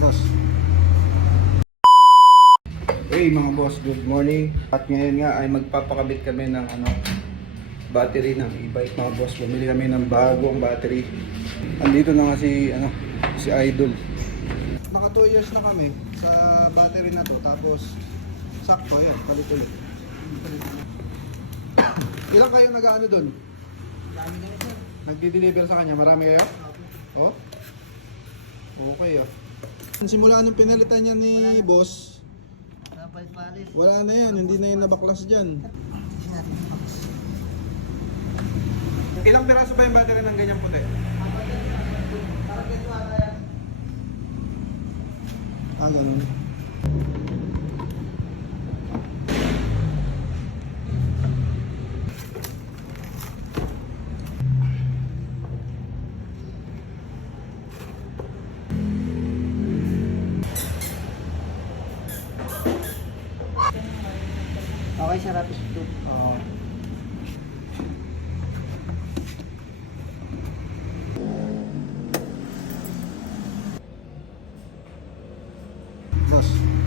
Boss. Hey mga boss, good morning. At ngayon nga ay magpapakabit kami ng ano battery ng e-bike mga boss. Bumili kami ng bagong battery. Andito na nga si ano si Idol. Naka 2 years na kami sa battery na to tapos sakto yan, palit ulit. Palit ulit. Ilan kayo nag-ano doon? Dami na ito. Nagdi-deliver sa kanya, marami kayo? Oh? Okay oh. Simula nung pinalitan niya ni boss, Papalit-palit. wala na yan, hindi na yan nabaklas dyan. Hindi natin box. Ilang piraso ba yung battery ng ganyang puti? Ah, ganun. Okay, sarap ito. Oo. Boss.